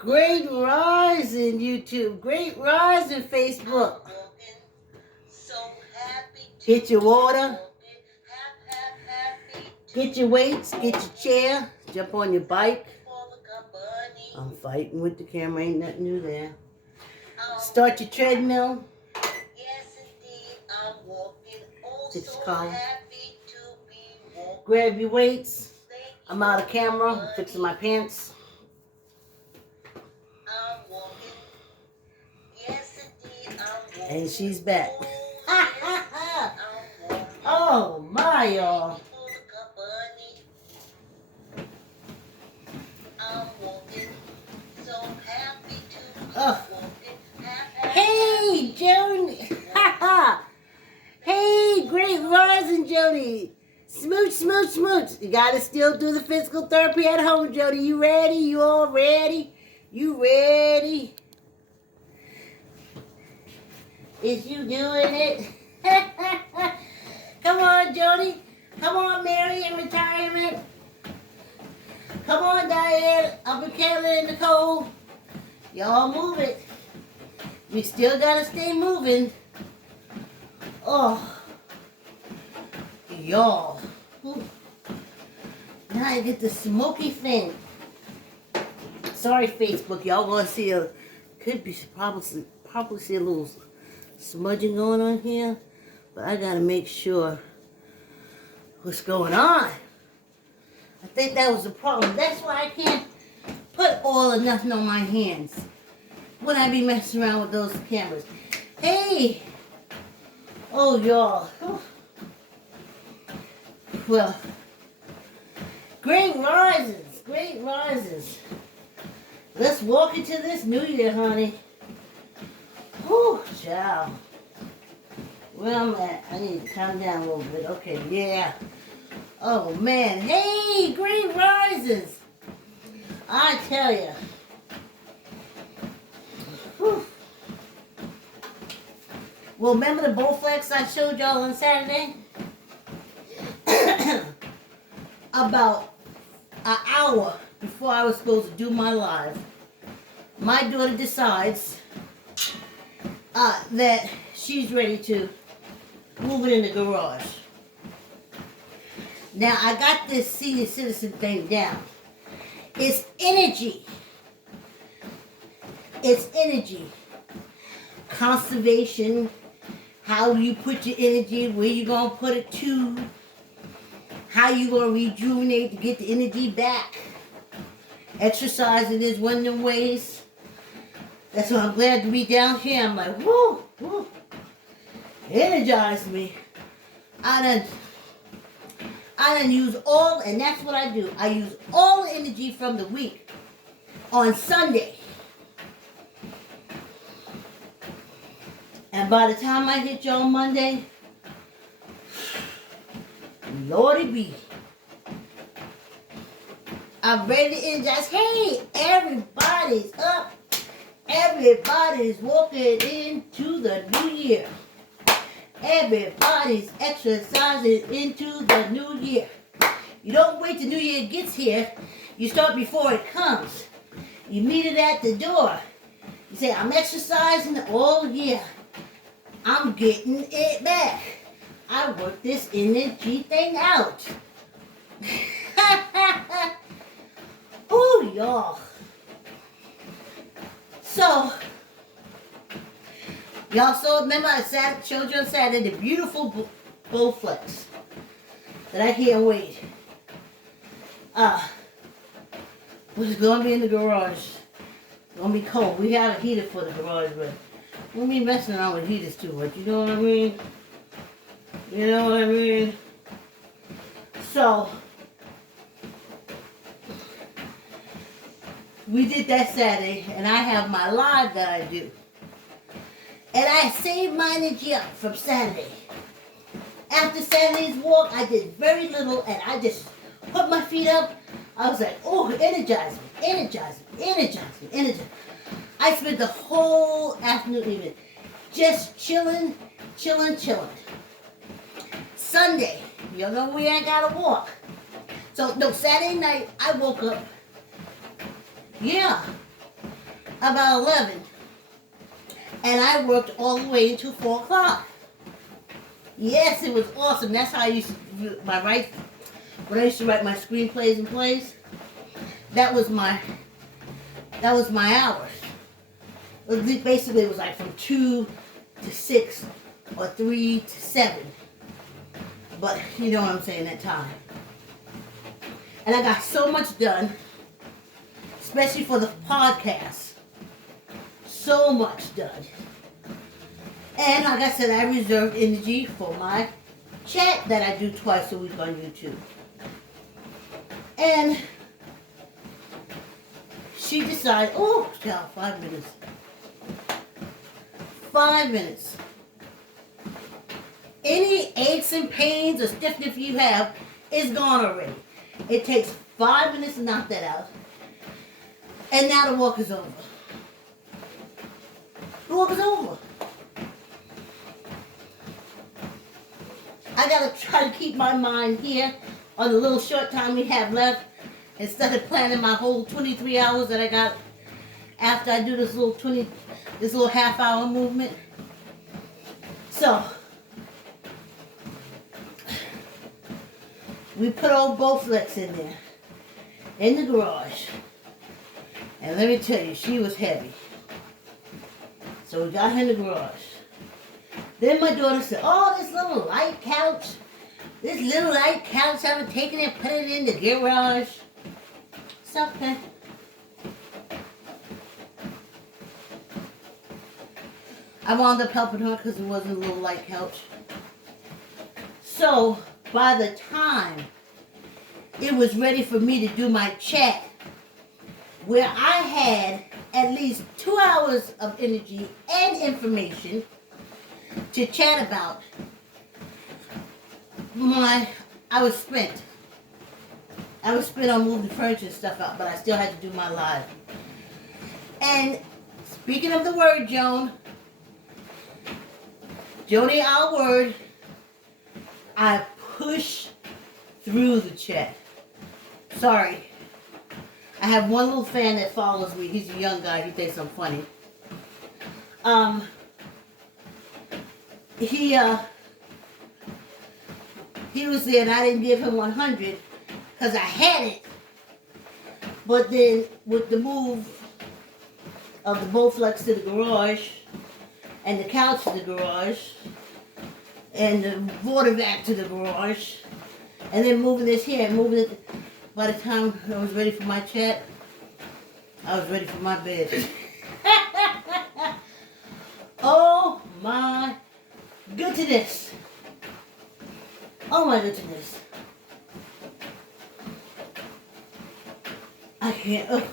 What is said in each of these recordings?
Great rising, YouTube. Great rising, Facebook. Get your water. Get your weights. Get your chair. Jump on your bike. I'm fighting with the camera. Ain't nothing new there. Start your treadmill. Fix your collar. Grab your weights. I'm out of camera. I'm fixing my pants. And she's back. Oh my, y'all. Oh. Hey, Joni. Hey, great rising, Joni. Smooch, smooch, smooch. You gotta still do the physical therapy at home, Joni. You ready? You all ready? You ready? Is you doing it? Come on, Joni. Come on, Mary in retirement. Come on, Diane. Up in Kayla and Nicole. Y'all move it. We still gotta stay moving. Oh. Y'all. Now I get the smoky thing. Sorry, Facebook. Y'all gonna see probably see a little smudging going on here. But I gotta make sure what's going on. I think that was the problem. That's why I can't put oil or nothing on my hands when I be messing around with those cameras. Hey! Oh, y'all. Well, great rises. Great rises. Let's walk into this new year, honey. Whew, child. Where I'm at, I need to calm down a little bit. Okay, yeah. Oh, man. Hey, great rises. I tell you. Whew. Well, remember the Bowflex I showed y'all on Saturday? About an hour before I was supposed to do my live, my daughter decides that she's ready to move it in the garage. Now, I got this senior citizen thing down. It's energy. It's energy. Conservation. How you put your energy, where you going to put it to. How you going to rejuvenate to get the energy back. Exercising is one of them ways. That's why I'm glad to be down here. I'm like, whoo, whoo. Energized me. I done use all, and that's what I do. I use all the energy from the week on Sunday. And by the time I hit y'all Monday, Lordy be, I'm ready to energize. Hey, everybody's up. Everybody's walking into the new year. Everybody's exercising into the new year. You don't wait till New Year gets here. You start before it comes. You meet it at the door. You say, I'm exercising all year. I'm getting it back. I work this energy thing out. Ooh, y'all. So, y'all saw, remember I showed you on Saturday the beautiful Bowflex that I can't wait. It's going to be in the garage. It's going to be cold. We have a heater for the garage, but we'll be messing around with heaters too much. You know what I mean? You know what I mean? So, we did that Saturday, and I have my live that I do. And I saved my energy up from Saturday. After Saturday's walk, I did very little, and I just put my feet up. I was like, oh, energize me, energize me, energize me, energize me. I spent the whole afternoon evening just chilling, chilling, chilling. Sunday, you know we ain't got to walk. So, no, Saturday night, I woke up. Yeah. about 11. And I worked all the way until 4 o'clock. Yes, it was awesome. That's how I used to do when I used to write my screenplays and plays. That was my hours. Basically, it was like from 2 to 6 or 3 to 7. But you know what I'm saying, that time. And I got so much done, especially for the podcast. So much done. And like I said, I reserved energy for my chat that I do twice a week on YouTube. And she decided, oh, child, 5 minutes. 5 minutes. Any aches and pains or stiffness you have is gone already. It takes 5 minutes to knock that out. And now the walk is over. The walk is over. I gotta try to keep my mind here on the little short time we have left instead of planning my whole 23 hours that I got after I do this little half-hour movement. So we put old Bowflex in there, in the garage. And let me tell you, she was heavy. So we got her in the garage. Then my daughter said, oh, this little light couch, I'm taking it and put it in the garage. It's okay. I wound up helping her because it wasn't a little light couch. So by the time it was ready for me to do my chat, where I had at least 2 hours of energy and information to chat about, I was spent. I was spent on moving furniture and stuff out, but I still had to do my live. And speaking of the word, Joni, our word, I push through the chat. Sorry. I have one little fan that follows me. He's a young guy. He thinks I'm funny. He was there and I didn't give him 100 because I had it. But then with the move of the Bowflex to the garage and the couch to the garage and the water vac to the garage and then moving this here and moving it, by the time I was ready for my chat, I was ready for my bed. Oh my goodness. Oh my goodness. I can't. Ugh.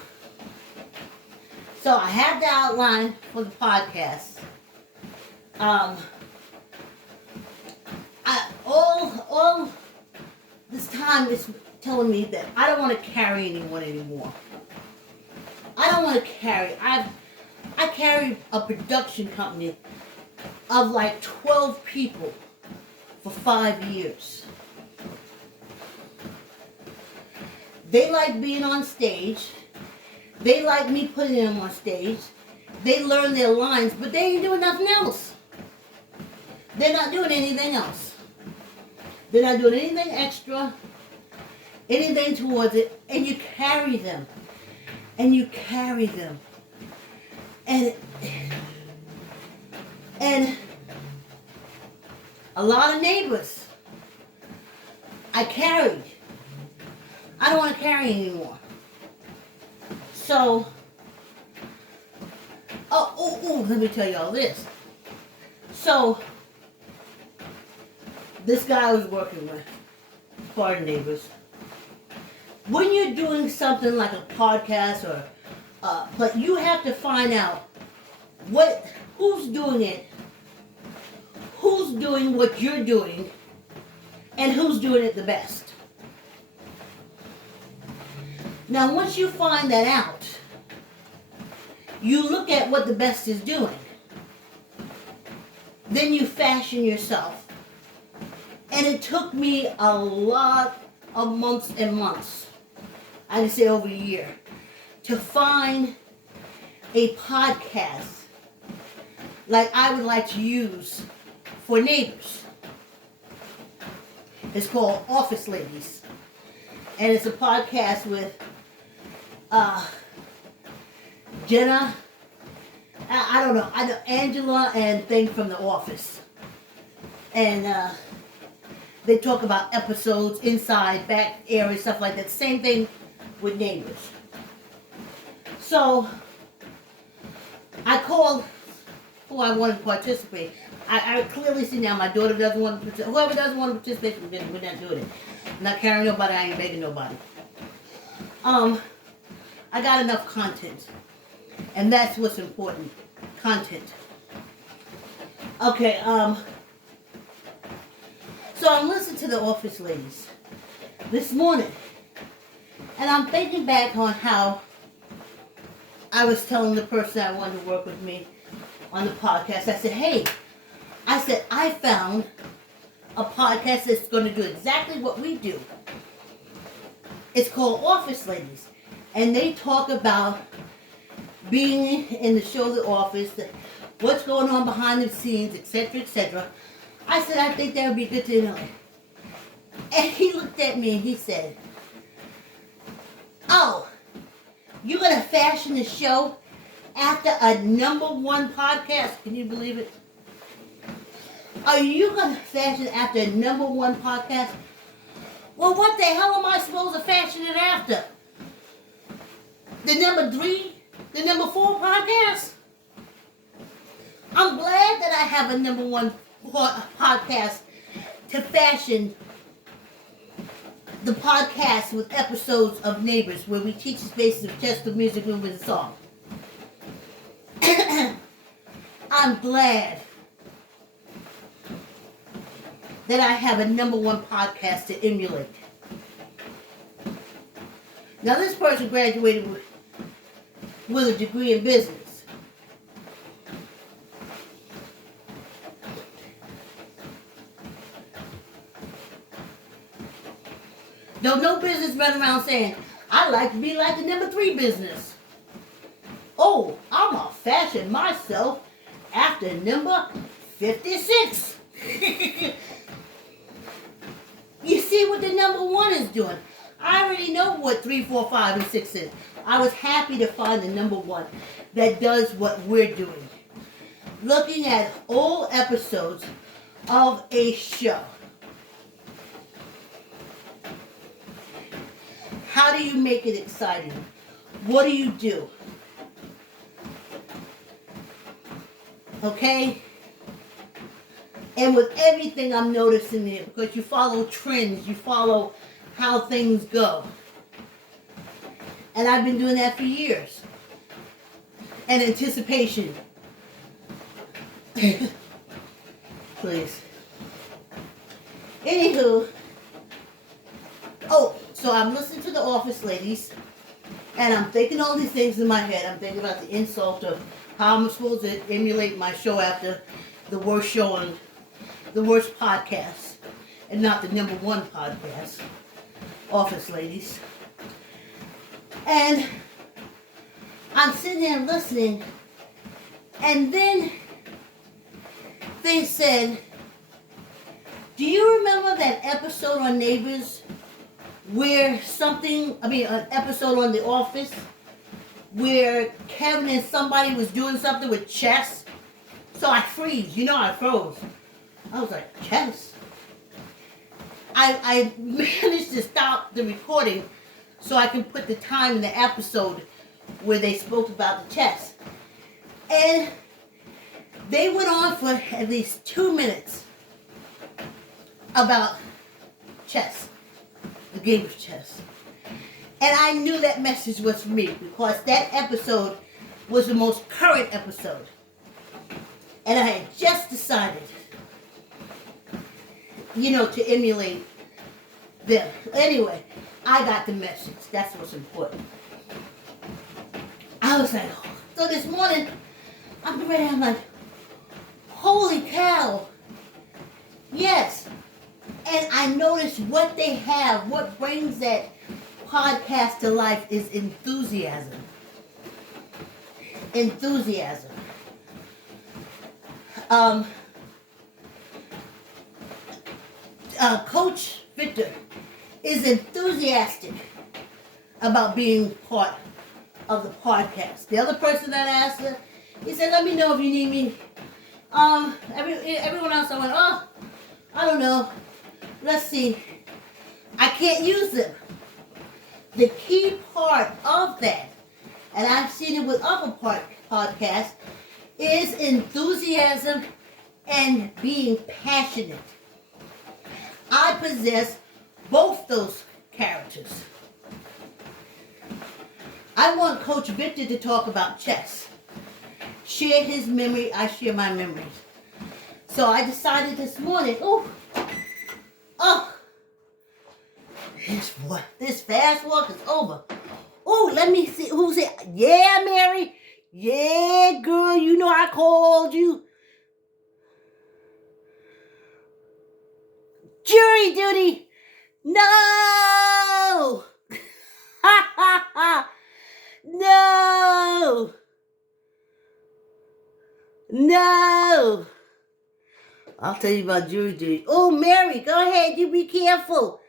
So I have the outline for the podcast. All this time is telling me that I don't want to carry anyone anymore. I don't want to carry. I carried a production company of like 12 people for 5 years. They like being on stage. They like me putting them on stage. They learn their lines, but they ain't doing nothing else. They're not doing anything else. They're not doing anything extra, anything towards it, and you carry them. And you carry them. And a lot of neighbors I carried. I don't want to carry anymore. So, let me tell you all this. So, this guy I was working with, pardon neighbors, when you're doing something like a podcast but you have to find out who's doing it, who's doing what you're doing, and who's doing it the best. Now, once you find that out, you look at what the best is doing. Then you fashion yourself. And it took me a lot of months and months, I can say over a year, to find a podcast like I would like to use for neighbors. It's called Office Ladies. And it's a podcast with Jenna, I don't know, Angela and Thing from The Office. And they talk about episodes, inside, back area, stuff like that. Same thing with neighbors. So, I called who I wanted to participate. I clearly see now my daughter doesn't want to participate. Whoever doesn't want to participate, we're not doing it. I'm not carrying nobody, I ain't begging nobody. I got enough content. And that's what's important. Content. Okay, so I'm listening to The Office Ladies this morning. And I'm thinking back on how I was telling the person I wanted to work with me on the podcast. I said, hey, I found a podcast that's going to do exactly what we do. It's called Office Ladies. And they talk about being in the show The Office, what's going on behind the scenes, etc., etc. I said, I think that would be good to know. And he looked at me and he said, oh, you're going to fashion the show after a #1 podcast? Can you believe it? Are you going to fashion after a #1 podcast? Well, what the hell am I supposed to fashion it after? The #3? The #4 podcast? I'm glad that I have a #1 podcast to fashion the podcast with episodes of Neighbors, where we teach the basics of chess, of music, movement, and song. I'm glad that I have a #1 podcast to emulate. Now, this person graduated with a degree in business. No business running around saying, I'd like to be like the #3 business. Oh, I'm going to fashion myself after number 56. You see what the #1 is doing. I already know what 3, 4, 5, and 6 is. I was happy to find the #1 that does what we're doing. Looking at old episodes of a show. How do you make it exciting? What do you do? Okay? And with everything I'm noticing there, because you follow trends, you follow how things go. And I've been doing that for years. And anticipation. Please. Anywho. Oh, so I'm listening to The Office Ladies. And I'm thinking all these things in my head. I'm thinking about the insult of how I'm supposed to emulate my show after the worst show on the worst podcast. And not the #1 podcast. Office Ladies. And I'm sitting there listening, and then they said, do you remember that episode on Neighbors where an episode on The Office where Kevin and somebody was doing something with chess? So I freeze, I froze. I was like, chess? I managed to stop the recording so I can put the time in the episode where they spoke about the chess. And they went on for at least 2 minutes about chess, the game of chess. And I knew that message was for me because that episode was the most current episode. And I had just decided, to emulate them. Anyway, I got the message. That's what's important. I was like, so this morning, I'm like, holy cow. Yes. And I noticed what they have, what brings that podcast to life is enthusiasm. enthusiasm. Coach Victor is enthusiastic about being part of the podcast. The other person that asked her, he said, let me know if you need me. Everyone else, I went, oh, I don't know. Let's see. I can't use them. The key part of that, and I've seen it with other podcasts, is enthusiasm and being passionate. I possess both those characters. I want Coach Victor to talk about chess. Share his memory, I share my memories. So I decided this morning, this fast walk is over. Oh, let me see, who's it? Yeah, Mary. Yeah, girl, you know I called you. Jury duty. No. Ha ha ha. No. No. I'll tell you about jury duty. Oh, Mary, go ahead. You be careful.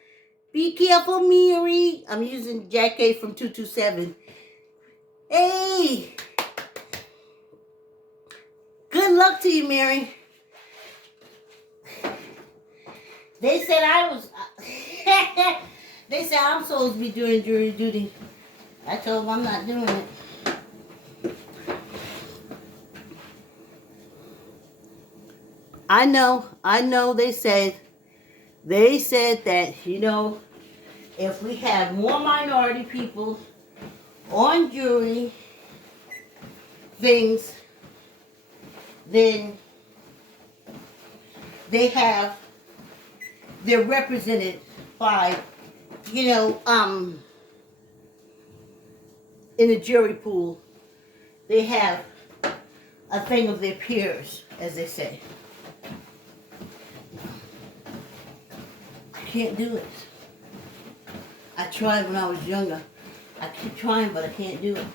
Be careful, Mary. I'm using Jack K from 227. Hey. Good luck to you, Mary. They said they said I'm supposed to be doing jury duty. I told them I'm not doing it. I know they said that, if we have more minority people on jury things, then they're represented by, in the jury pool, they have a thing of their peers, as they say. I can't do it. I tried when I was younger. I keep trying, but I can't do it.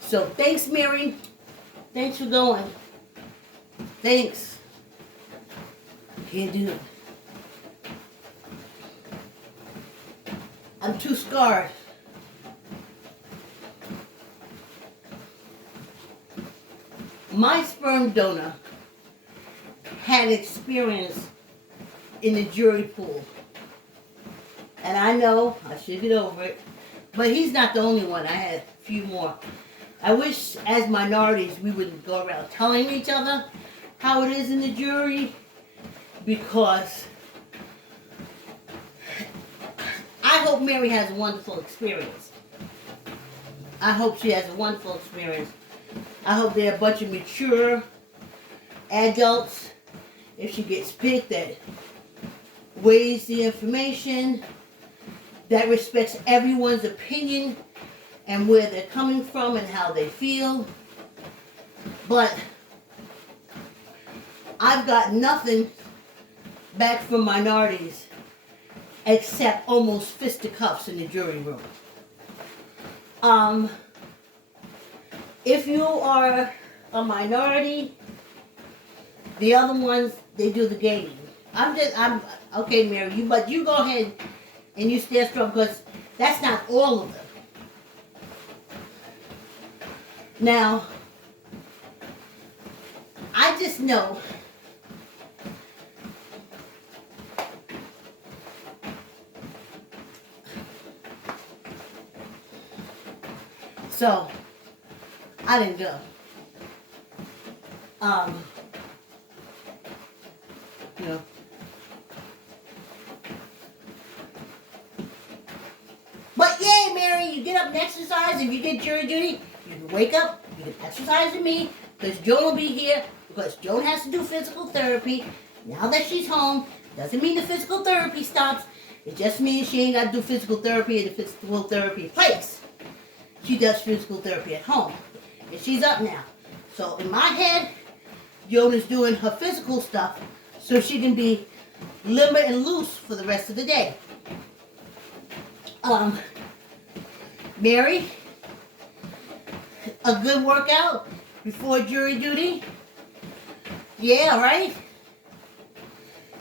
So thanks, Mary. Thanks for going. Thanks. I can't do it. I'm too scarred. My sperm donor had experience in the jury pool. And I know I should get over it. But he's not the only one. I had a few more. I wish as minorities we wouldn't go around telling each other how it is in the jury, because I hope Mary has a wonderful experience. I hope she has a wonderful experience. I hope they're a bunch of mature adults, if she gets picked, that weighs the information, that respects everyone's opinion and where they're coming from and how they feel. But I've got nothing back from minorities except almost fisticuffs in the jury room. If you are a minority, the other ones, they do the gaming. I'm okay, Mary, but you go ahead and you stay strong, because that's not all of them. Now, I just know so I didn't go. You know. But yay, Mary, you get up and exercise. If you get jury duty, you can wake up, you can exercise with me, because Joan will be here, because Joan has to do physical therapy. Now that she's home, doesn't mean the physical therapy stops. It just means she ain't got to do physical therapy in the physical therapy place. She does physical therapy at home. And she's up now. So in my head, Joan is doing her physical stuff so she can be limber and loose for the rest of the day. Mary, A good workout before jury duty? Yeah, right?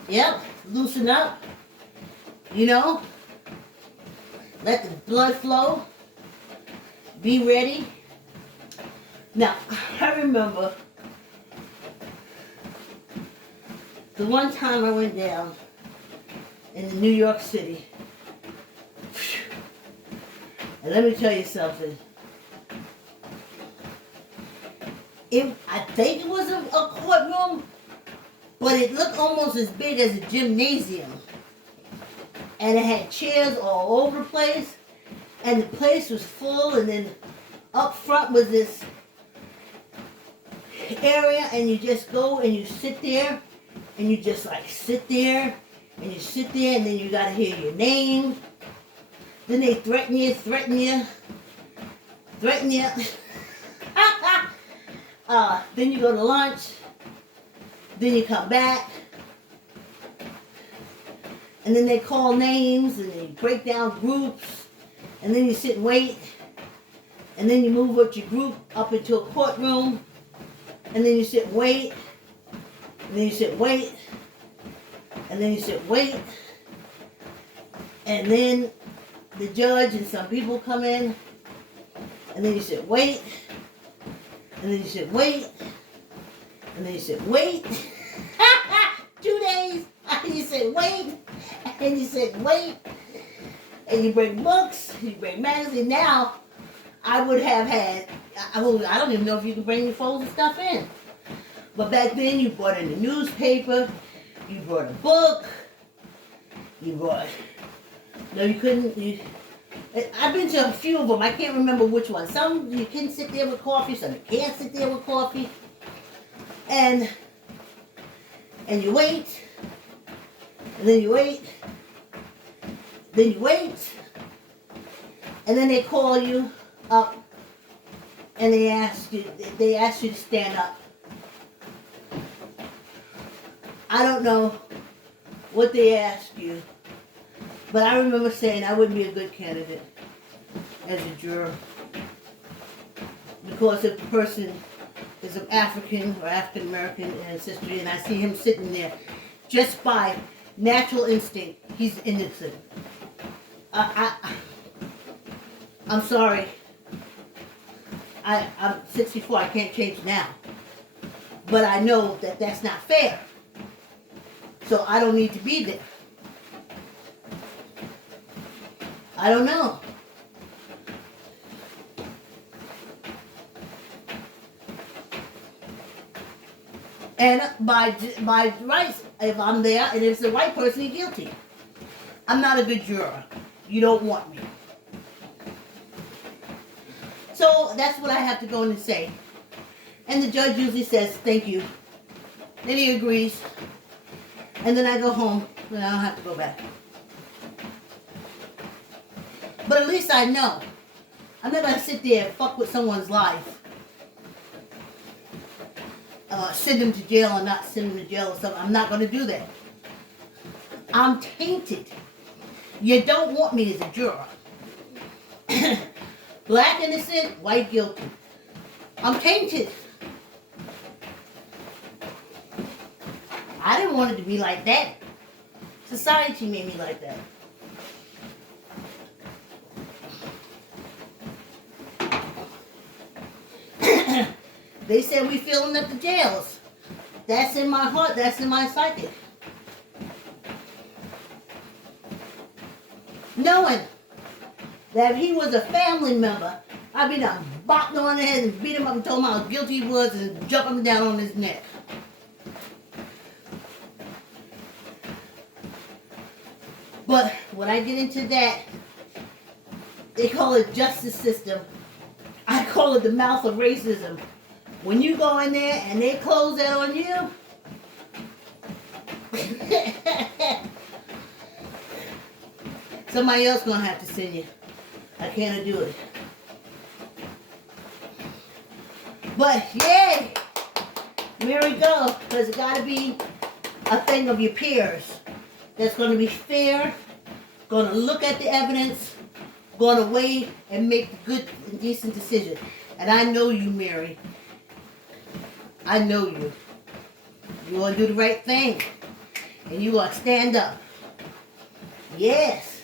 Yep, loosen up. You know, let the blood flow. Be ready. Now, I remember the one time I went down in New York City. And let me tell you something. I think it was a courtroom, but it looked almost as big as a gymnasium. And it had chairs all over the place, and the place was full, and then up front was this area, and you just go and you sit there, and you just like sit there, and you sit there, and then you gotta hear your name. Then they threaten you. Then you go to lunch. Then you come back. And then they call names and they break down groups. And then you sit and wait. And then you move with your group up into a courtroom. And then you sit and wait. And then you sit and wait. And then you sit and wait. And then the judge and some people come in. And then you sit and wait. And then you sit and wait. And then you sit and wait. 2 days. And you sit and wait. And you sit and wait. And you bring books. You bring magazines. Now, I would have had, I don't even know if you can bring your folds and stuff in. But back then, you brought in a newspaper. You brought a book. You brought, no, you couldn't, I've been to a few of them. I can't remember which one. Some you can sit there with coffee. Some you can't sit there with coffee. And you wait. And then you wait. Then you wait. And then they call you up. And they ask you to stand up. I don't know what they ask you. But I remember saying I wouldn't be a good candidate as a juror. Because if the person is of African or African American ancestry and I see him sitting there, just by natural instinct, he's innocent. I'm sorry. I'm 64, I can't change now. But I know that that's not fair. So I don't need to be there. I don't know. And by rights, if I'm there and it's the white person, he's guilty. I'm not a good juror. You don't want me. So that's what I have to go in and say. And the judge usually says, thank you. Then he agrees. And then I go home and I don't have to go back. But at least I know. I'm not going to sit there and fuck with someone's life. Send them to jail or not send them to jail or something. I'm not going to do that. I'm tainted. You don't want me as a juror. Black innocent, white guilty. I'm tainted. I didn't want it to be like that. Society made me like that. They said we filling up the jails. That's in my heart. That's in my psyche. Knowing that if he was a family member, I'd be done bopped him on the head and beat him up and told him how guilty he was and jump him down on his neck. But when I get into that, they call it justice system. I call it the mouth of racism. When you go in there and they close that on you, somebody else gonna have to send you. I can't do it. But yay! Here we go. Because it gotta be a thing of your peers. That's gonna be fair, gonna look at the evidence, gonna weigh and make a good and decent decision. And I know you, Mary. I know you. You want to do the right thing. And you want to stand up. Yes.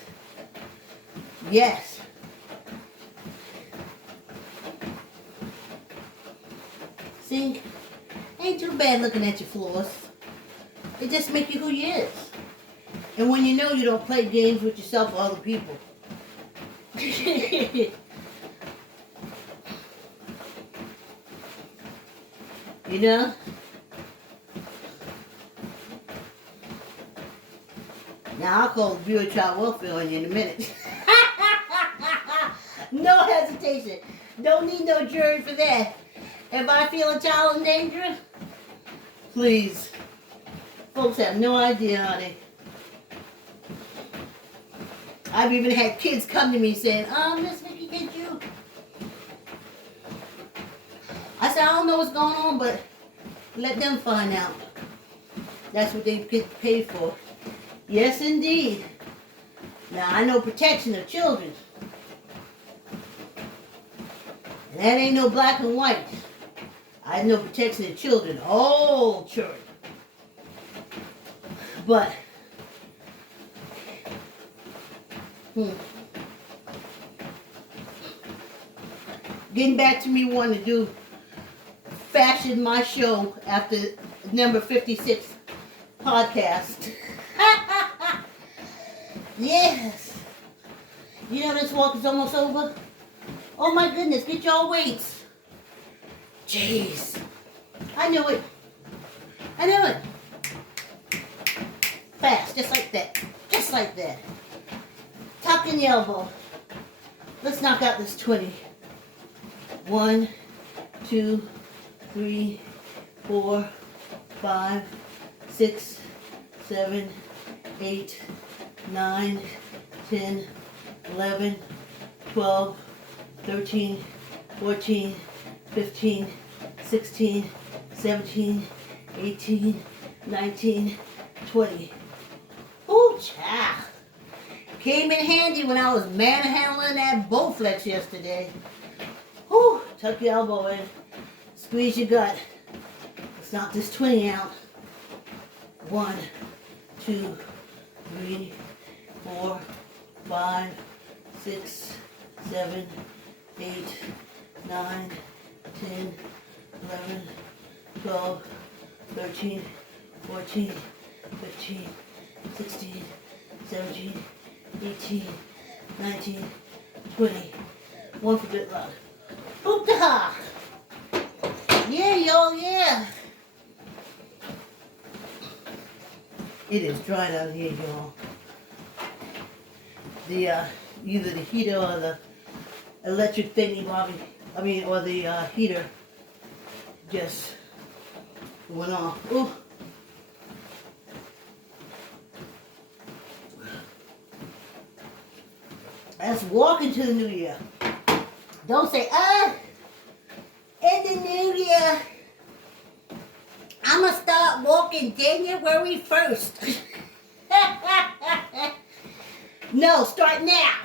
Yes. See? Ain't too bad looking at your flaws. It just make you who you is. And when you know you don't play games with yourself or other people. You know? Now I'll call the Bureau of Child Welfare on you in a minute. No hesitation. Don't need no jury for that. If I feel a child in danger, please. Folks have no idea, honey. I've even had kids come to me saying, Miss Vicky, did you? I said, I don't know what's going on, but let them find out. That's what they get paid for. Yes, indeed. Now, I know protection of children. And that ain't no black and white. I know protection of children, all children. But, getting back to me wanting to do fashion my show after number 56 podcast. Yes. You know this walk is almost over? Oh my goodness, get your weights. Jeez. I knew it. I knew it. Fast, just like that. Just like that. Tuck in the elbow. Let's knock out this 20. 1, 2, 3, 4, 5, 6, 7, 8, 9, 10, 11, 12, 13, 14, 15, 16, 17, 18, 19, 20. Ooh, child. Came in handy when I was manhandling that Bowflex yesterday. Whew, tuck your elbow in. Squeeze your gut. Let's knock this 20 out. 1, 2, 3, 4, 5, 6, 7, 8, 9, 10, 11, 12, 13, 14, 15, 16, 17, 18, 19, 20. One for good luck. Hoop-ta-ha! Yeah, y'all, yeah. It is dry down here, y'all. The, either the heater or the electric thingy, Bobby, or the heater just went off. Ooh. Let's walk into the new year. Don't say, in the new year, I'm going to start walking January 1st. No, start now.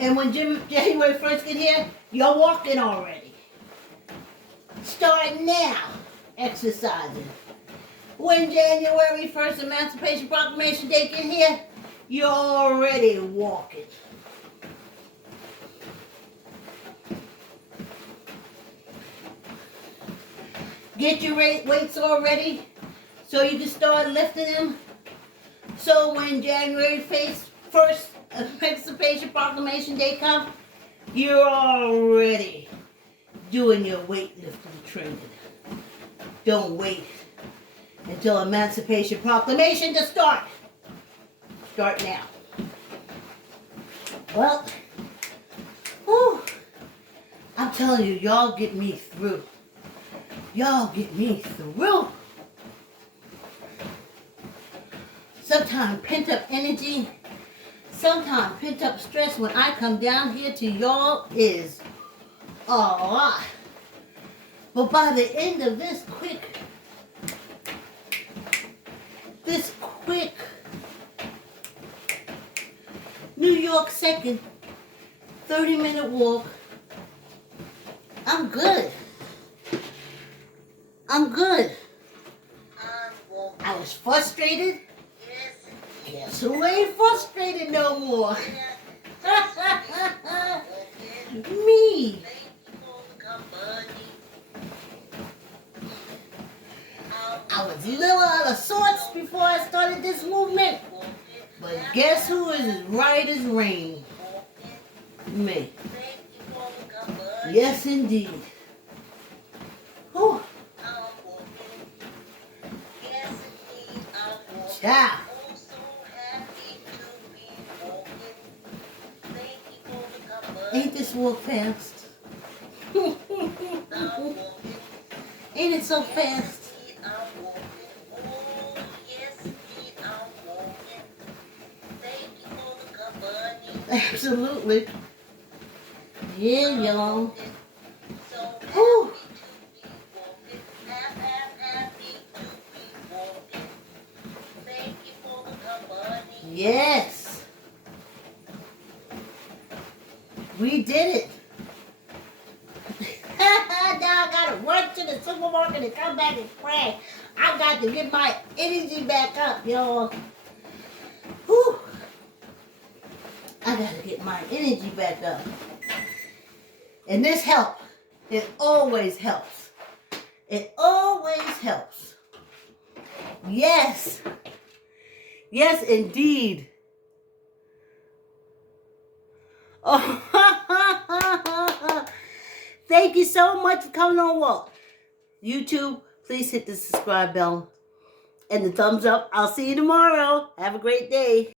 And when January 1st get here, you're walking already. Start now exercising. When January 1st Emancipation Proclamation Day get here, you're already walking. Get your weights already so you can start lifting them. So when January 1st Emancipation Proclamation Day comes, you're already doing your weightlifting training. Don't wait until Emancipation Proclamation to start. Start now. Well, whew, I'm telling you, y'all get me through. Y'all get me through. Sometimes pent up energy, sometimes pent up stress when I come down here to y'all is a lot. But by the end of this quick New York 2nd 30-minute walk. I'm good. I'm good. I was frustrated. Guess who ain't frustrated no more? Me. I was a little out of sorts before I started this movement. But guess who is as right as rain? Me. Yes, indeed. Whew. Yeah. Ain't this walk fast? Ain't it so fast? Absolutely. Yeah, y'all. Whew. Yes. We did it. Now I gotta run to the supermarket and come back and pray. I got to get my energy back up, y'all. Whew. I gotta get my energy back up. And this helps. It always helps. It always helps. Yes. Yes, indeed. Oh, thank you so much for coming on walk. YouTube, please hit the subscribe bell and the thumbs up. I'll see you tomorrow. Have a great day.